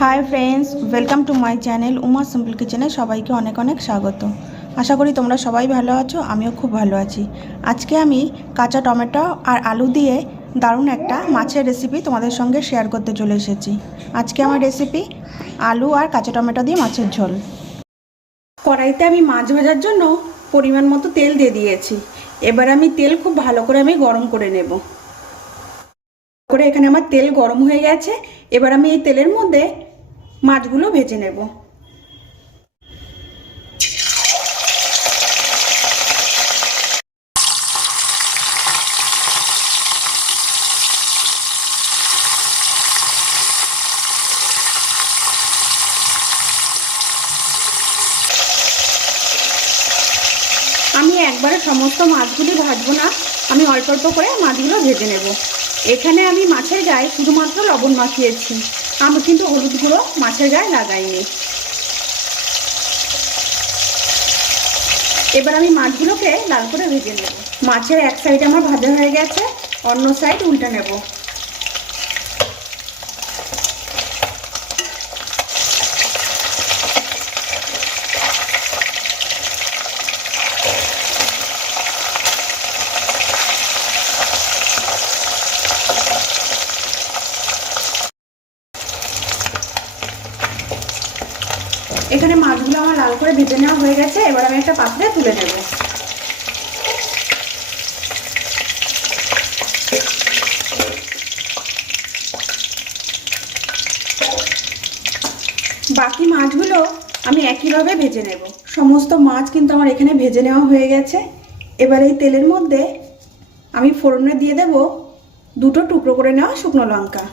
Hi friends welcome to my channel Uma simple কিচেনে সবাইকে অনেক অনেক স্বাগত। আশা করি তোমরা সবাই ভালো আছো, আমিও খুব ভালো আছি। আজকে আমি কাঁচা টমেটো আর আলু দিয়ে দারুণ একটা মাছের রেসিপি তোমাদের সঙ্গে শেয়ার করতে চলে এসেছি। আজকে আমার রেসিপি আলু আর কাঁচা টমেটো দিয়ে মাছের ঝোল। কড়াইতে আমি মাছ ভাজার জন্য পরিমাণ মতো তেল দিয়ে দিয়েছি। এবার আমি তেল খুব ভালো করে আমি গরম করে নেব। করে এখানে আমার তেল গরম হয়ে গেছে। এবার আমি এই তেলের মধ্যে মাছগুলো ভেজে নেব। আমি একবারে সমস্ত মাছগুলি ভাজবো না, আমি অল্প অল্প করে মাছগুলো ভেজে নেব। এখানে আমি মাছের গায়ে শুধুমাত্র লবণ মাখিয়েছি। আমি কিন্তু হলুদ গুঁড়ো মাছের গায়ে লাগাইনি। এবার আমি মাছগুলোকে লাল করে ভেজে নেব। মাছের এক সাইড আমার ভাজা হয়ে গেছে, অন্য সাইড উল্টে নেব এখানে মাছগুলো আমার লাল করে ভেজে নেওয়া হয়ে গেছে, এবার আমি একটা পাত্রে তুলে নেব। বাকি মাছগুলো আমি একইভাবে ভেজে নেব। সমস্ত মাছ কিন্তু আমার এখানে ভেজে নেওয়া হয়ে গেছে। এবার এই তেলের মধ্যে আমি ফোড়নে দিয়ে দেব দুটো টুকরো করে নেওয়া শুকনো লঙ্কা।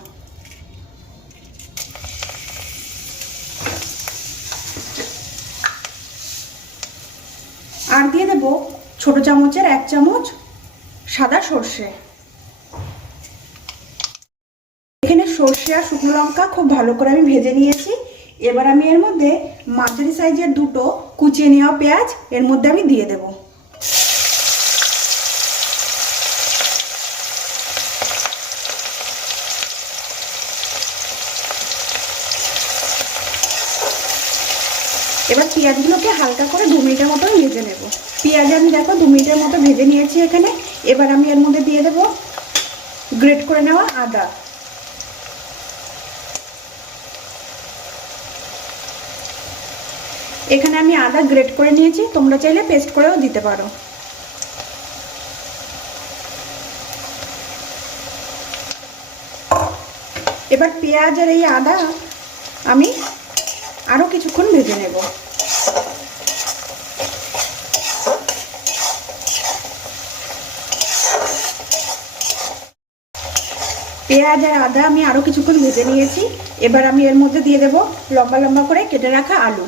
আর দিয়ে দেব ছোট চামচের এক চামচ সাদা সর্ষে। এখানে সর্ষে আর শুকনো লঙ্কা খুব ভালো করে আমি ভেজে নিয়েছি। এবার আমি এর মধ্যে মাঝারি সাইজের দুটো কুচিয়ে নেওয়া পেঁয়াজ এর মধ্যে আমি দিয়ে দেব। এবার পেঁয়াজগুলোকে হালকা করে দু মিনিটের মতো ভেজে নেব। পেঁয়াজ আমি দেখো দু মিনিটের মতো ভেজে নিয়েছি এখানে। এবার আমি এর মধ্যে দিয়ে দেব গ্রেট করে নেওয়া আদা। এখানে আমি আদা গ্রেট করে নিয়েছি, তোমরা চাইলে পেস্ট করেও দিতে পারো। এবার পেঁয়াজ আর এই আদা আমি আরও কিছুক্ষণ ভেজে নেব। পেঁয়াজ আর আদা আমি আরও কিছুক্ষণ ভেজে নিয়েছি। এবার আমি এর মধ্যে দিয়ে দেব লম্বা লম্বা করে কেটে রাখা আলু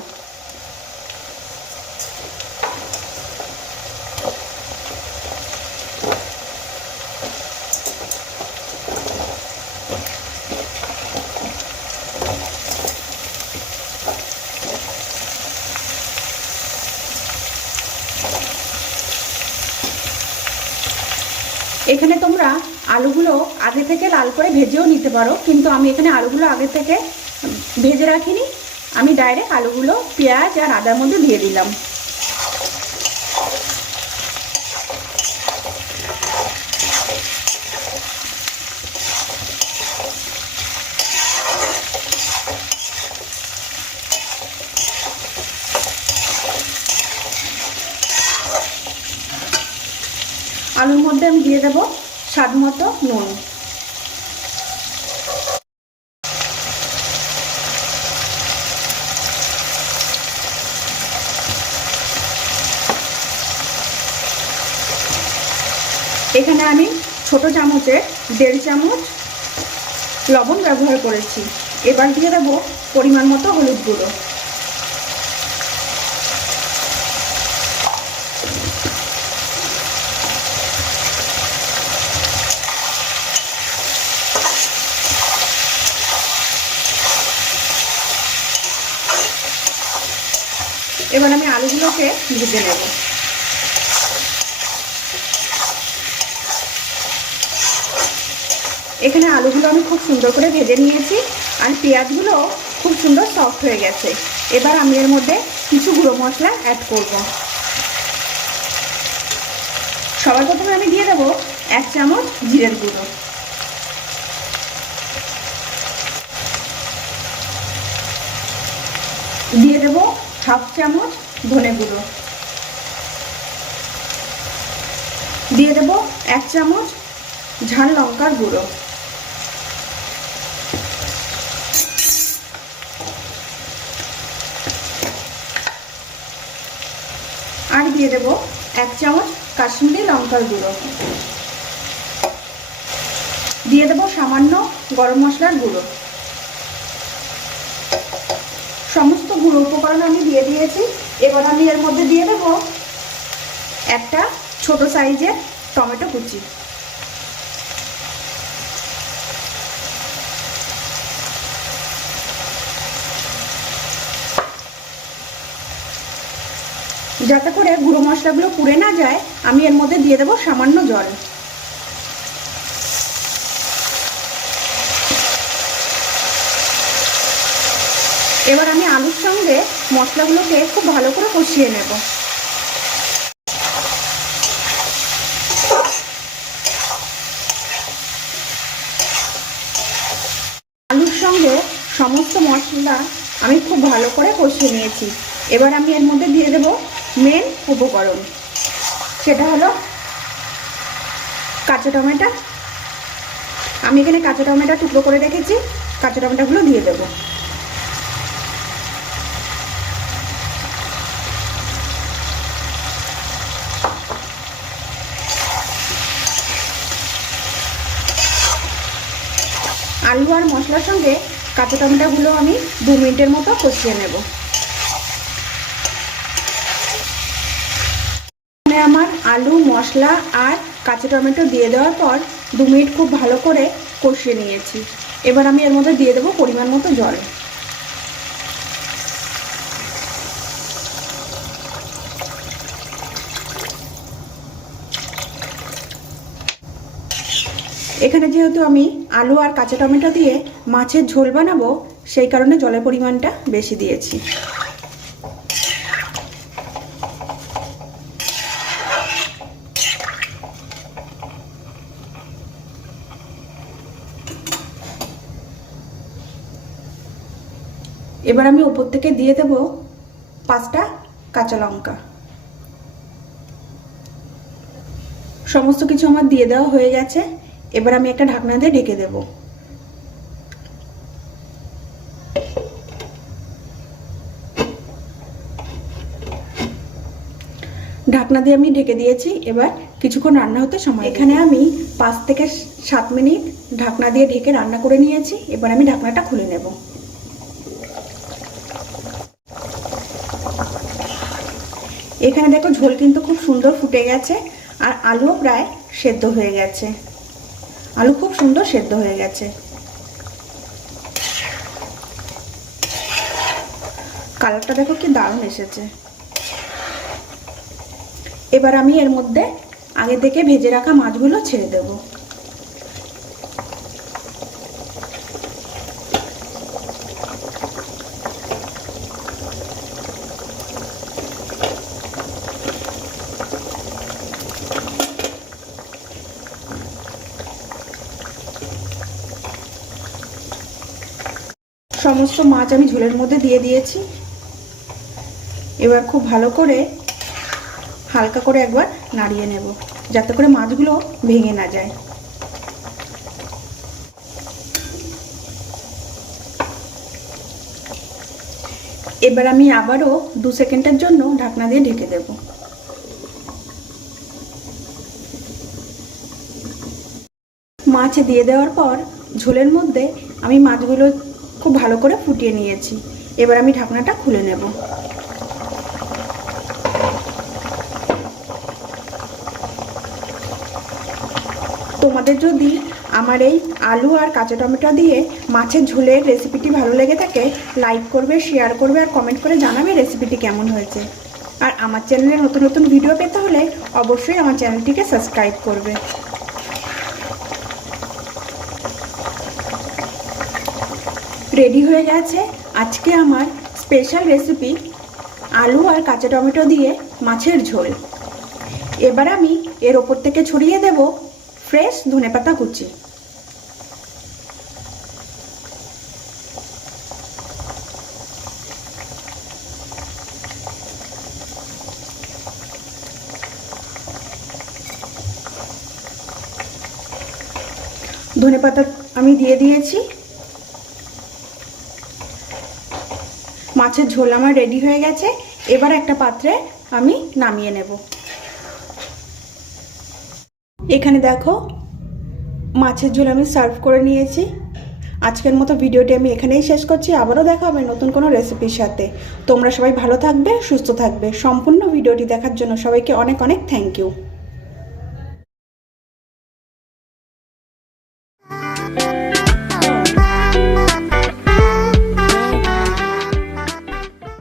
এখানে তোমরা আলুগুলো আগে থেকে লাল করে ভেজেও নিতে পারো, কিন্তু আমি এখানে আলুগুলো আগে থেকে ভেজে রাখিনি। আমি ডাইরেক্ট আলুগুলো, পেঁয়াজ আর আদার মধ্যে দিয়ে দিলাম। আলুর মধ্যে আমি দিয়ে দেবো স্বাদ মতো নুন। এখানে আমি ছোট চামচের দেড় চামচ লবণ ব্যবহার করেছি। এবার দিয়ে দেবো পরিমাণ মতো হলুদ গুঁড়ো এবার আমি আলুগুলোকে ভেজে নেব। এখানে আলুগুলো আমি খুব সুন্দর করে ভেজে নিয়েছি আর পেঁয়াজগুলো খুব সুন্দর সফট হয়ে গেছে। এবার আমি এর মধ্যে কিছু গুঁড়ো মশলা অ্যাড করব। সবার প্রথমে আমি দিয়ে দেবো এক চামচ জিরের গুঁড়ো। দিয়ে দেব হাফ চামচ ধনে গুঁড়ো দিয়ে দেব এক চামচ ঝাল লঙ্কার গুঁড়ো। আর দিয়ে দেব এক চামচ কাশ্মীরি লঙ্কার গুঁড়ো। দিয়ে দেব সামান্য গরম মশলার গুঁড়ো। সমস্ত গুঁড়ো উপকরণ আমি দিয়ে দিয়েছি। এবার আমি এর মধ্যে দিয়ে দেব একটা ছোট সাইজের টমেটো কুচি। যাতে করে গুঁড়ো মশলাগুলো পুড়ে না যায়, আমি এর মধ্যে দিয়ে দেবো সামান্য জল। এবার আমি আলুর সঙ্গে মশলাগুলোকে খুব ভালো করে কষিয়ে নেব। আলুর সঙ্গে সমস্ত মশলা আমি খুব ভালো করে কষিয়ে নিয়েছি। এবার আমি এর মধ্যে দিয়ে দেব মেন উপকরণ। সেটা হলো কাঁচা টমেটো। আমি এখানে কাঁচা টমেটো টুকরো করে রেখেছি। কাঁচা টমেটোগুলো দিয়ে দেবো। আলু আর মশলার সঙ্গে কাঁচা টমেটাগুলো আমি দু মিনিটের মতো কষিয়ে নেব। আমার আলু, মশলা আর কাঁচা টমেটো দিয়ে দেওয়ার পর দু মিনিট খুব ভালো করে কষিয়ে নিয়েছি। এবার আমি এর মধ্যে দিয়ে দেবো পরিমাণ মতো জল। এখানে যেহেতু আমি আলু আর কাঁচা টমেটো দিয়ে মাছের ঝোল বানাবো, সেই কারণে জলের পরিমাণটা বেশি দিয়েছি। এবার আমি উপর থেকে দিয়ে দেব পাঁচটা কাঁচা লঙ্কা। সমস্ত কিছু আমার দিয়ে দেওয়া হয়ে গেছে। এবার আমি একটা ঢাকনা দিয়ে ঢেকে দেব। ঢাকনা দিয়ে আমি ঢেকে দিয়েছি এবার কিছুক্ষণ রান্না হতে সময় এখানে আমি পাঁচ থেকে সাত মিনিট ঢাকনা দিয়ে ঢেকে রান্না করে নিয়েছি এবার আমি ঢাকনাটা খুলে নেব। এখানে দেখো ঝোল কিন্তু খুব সুন্দর ফুটে গেছে আর আলুও প্রায় সেদ্ধ হয়ে গেছে। আলু খুব সুন্দর সেদ্ধ হয়ে গেছে। কালারটা দেখো কি দারুণ এসেছে। এবার আমি এর মধ্যে আগে থেকে ভেজে রাখা মাছগুলো ছেড়ে দেব। সমস্ত মাছ আমি ঝোলের মধ্যে দিয়ে দিয়েছি। এবার খুব ভালো করে হালকা করে একবার নাড়িয়ে নেব, যাতে করে মাছগুলো ভেঙে না যায়। এবার আমি আবারও দু সেকেন্ডের জন্য ঢাকনা দিয়ে ঢেকে দেব। মাছ দিয়ে দেওয়ার পর ঝোলের মধ্যে আমি মাছগুলো খুব ভালো করে ফুটিয়ে নিয়েছি। এবার আমি ঢাকনাটা খুলে নেব। তোমাদের যদি আমার এই আলু আর কাঁচা টমেটো দিয়ে মাছের ঝোলের রেসিপিটি ভালো লেগে থাকে লাইক করবে শেয়ার করবে আর কমেন্ট করে জানাবে রেসিপিটি কেমন হয়েছে। আর আমার চ্যানেলে নতুন নতুন ভিডিও পেতে হলে অবশ্যই আমার চ্যানেলটিকে সাবস্ক্রাইব করবে। রেডি হয়ে গেছে। আজকে আমার স্পেশাল রেসিপি আলু আর কাঁচা টমেটো দিয়ে মাছের ঝোল। এবার আমি এর ওপর থেকে ছড়িয়ে দেব ফ্রেশ ধনেপাতা কুচি। ধনেপাতা আমি দিয়ে দিয়েছি। মাছের ঝোল আমার রেডি হয়ে গেছে। এবার একটা পাত্রে আমি নামিয়ে নেব। এখানে দেখো, মাছের ঝোল আমি সার্ভ করে নিয়েছি। আজকের মতো ভিডিওটি আমি এখানেই শেষ করছি। আবারও দেখা হবে নতুন কোনো রেসিপির সাথে। তোমরা সবাই ভালো থাকবে, সুস্থ থাকবে। সম্পূর্ণ ভিডিওটি দেখার জন্য সবাইকে অনেক অনেক থ্যাংক ইউ